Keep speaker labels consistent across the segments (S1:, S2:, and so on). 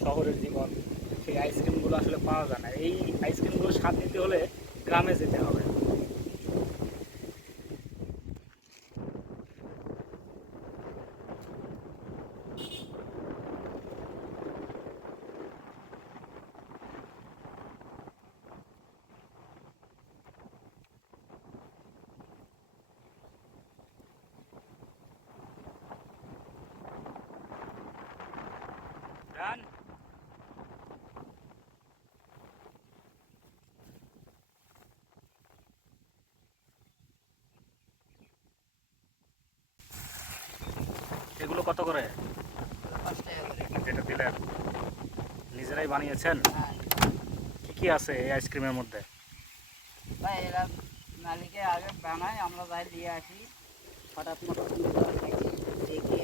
S1: শহরের জীবন, সেই আইসক্রিমগুলো আসলে পাওয়া যায় না। এই আইসক্রিমগুলো স্বাদ নিতে হলে গ্রামে যেতে হবে। এগুলো কত করে? যেটা দিলেন নিজেরাই বানিয়েছেন? কি কি আছে এই আইসক্রিমের মধ্যে?
S2: ভাই, এরা মালিকে আগে বানায়, আমরা ভাই দিয়ে আসি। হঠাৎ মতো দেখি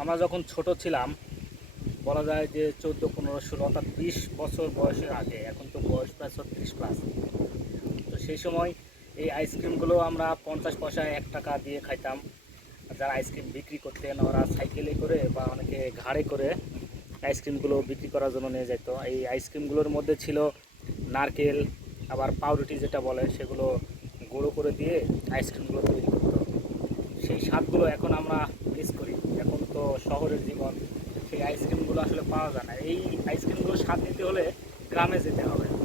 S1: আমরা যখন ছোট ছিলাম, বলা যায় যে চোদ্দ, পনেরো, ষোলো, অর্থাৎ বিশ বছর বয়সের আগে, এখন তো বয়স প্রায় ছত্রিশ প্লাস তো সেই সময় এই আইসক্রিমগুলো আমরা পঞ্চাশ পয়সায় এক টাকা দিয়ে খাইতাম। যারা আইসক্রিম বিক্রি করতেন, ওরা সাইকেলে করে বা অনেকে ঘাড়ে করে আইসক্রিমগুলো বিক্রি করার জন্য নিয়ে যেত এই আইসক্রিমগুলোর মধ্যে ছিল নারকেল, আবার পাউরুটি যেটা বলে, সেগুলো গুঁড়ো করে দিয়ে আইসক্রিমগুলো তৈরি করতো। সেই স্বাদগুলো এখন আমরা শহরের জীবন, সেই আইসক্রিমগুলো আসলে পাওয়া যায় না। এই আইসক্রিমগুলো স্বাদ নিতে হলে গ্রামে যেতে হবে।